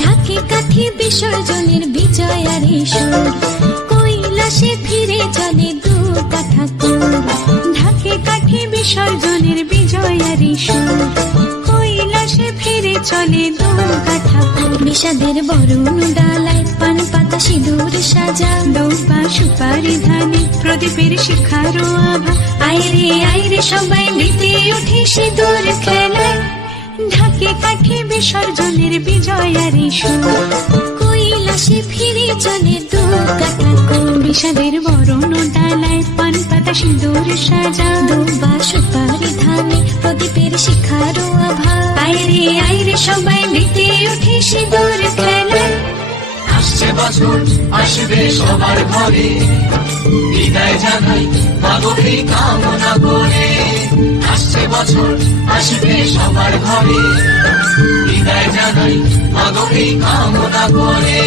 ঢাকে কাঠি বিসর্জনের বিজয়ার সুর কৈলাসে ফিরে চলে দু ঠাকুর ঢাকে কাঠি বিসর্জনের বিজয়ার সুর কৈলাসে ফিরে চলে দু বিষাদের বরণ ডালায় পান পাতা সিঁদুর সাজা। দৌপা সুপারি ধানে প্রদীপের শিখারো আভা। আইরে আইরে সবাই মেতে উঠে সিঁদুর খেলায় ঢাকে কাঠে বিসর্জনের বিজয়ার কৈলাসে ফিরে চলে ঠাকুর। বিষাদের বরণ ডালায় পান পাতা সিঁদুর সাজা। দুবা সুপারি ধানে প্রদীপের শিখারো আভা। আইরে আইরে সবাই মেতে উঠে সিঁদুর খেলায়। আসবে সবার ঘরে। বিদায় জানাই মাগরি কামনা। বছর আসবে সবার ঘরে। বিদায় জানাই মাগরি কামনা করে।